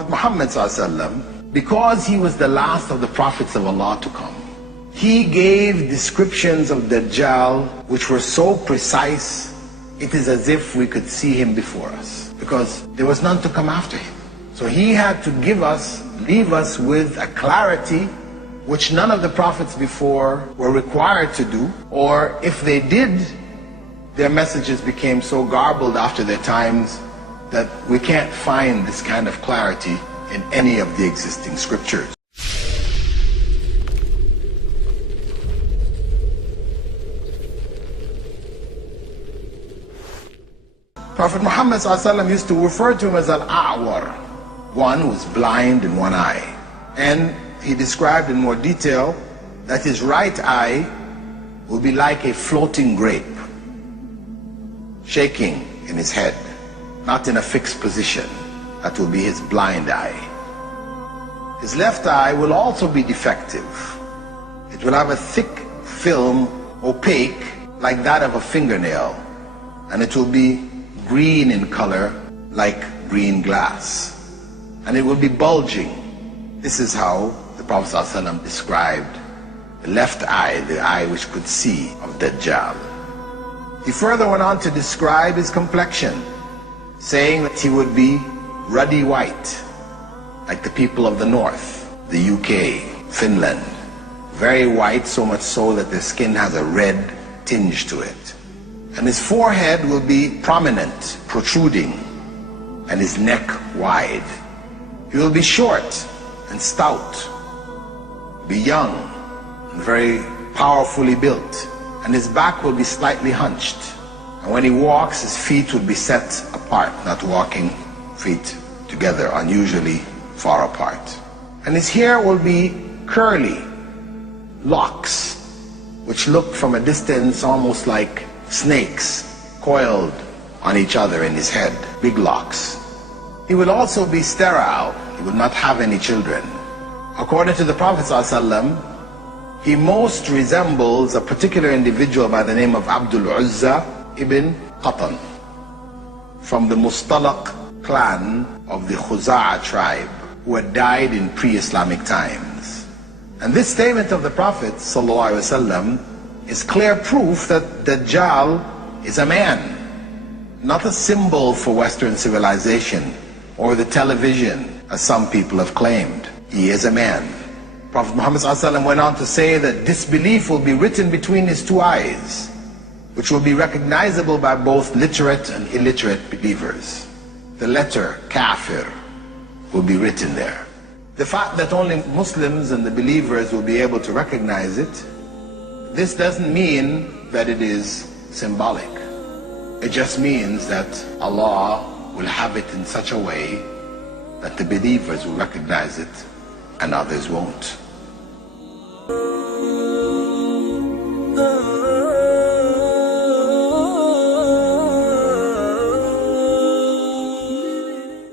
Prophet Muhammad ﷺ, because he was the last of the prophets of Allah to come, he gave descriptions of Dajjal which were so precise, it is as if we could see him before us, because there was none to come after him. So he had to leave us with a clarity which none of the prophets before were required to do, or if they did, their messages became so garbled after their times that we can't find this kind of clarity in any of the existing scriptures. Prophet Muhammad ﷺ used to refer to him as Al-A'war, one who was blind in one eye. And he described in more detail that his right eye will be like a floating grape, shaking in his head, not in a fixed position. That will be his blind eye. His left eye will also be defective. It will have a thick film, opaque, like that of a fingernail, and it will be green in color, like green glass, and it will be bulging. This is how the Prophet ﷺ described the left eye, the eye which could see, of Dajjal. He further went on to describe his complexion, saying that he would be ruddy white, like the people of the north, the UK, Finland. Very white, so much so that their skin has a red tinge to it. And his forehead will be prominent, protruding, and his neck wide. He will be short and stout, be young and very powerfully built, and his back will be slightly hunched. And when he walks, his feet will be set apart, not walking feet together, unusually far apart. And his hair will be curly, locks, which look from a distance almost like snakes coiled on each other in his head, big locks. He will also be sterile. He will not have any children. According to the Prophet ﷺ, he most resembles a particular individual by the name of Abdul Uzza ibn Qatan from the Mustalaq clan of the Khuza'a tribe, who had died in pre-Islamic times. And this statement of the Prophet ﷺ is clear proof that Dajjal is a man, not a symbol for Western civilization or the television, as some people have claimed. He is a man. Prophet Muhammad ﷺ went on to say that disbelief will be written between his two eyes, which will be recognizable by both literate and illiterate believers. The letter kafir will be written there. The fact that only Muslims and the believers will be able to recognize it, this doesn't mean that it is symbolic. It just means that Allah will have it in such a way that the believers will recognize it and others won't.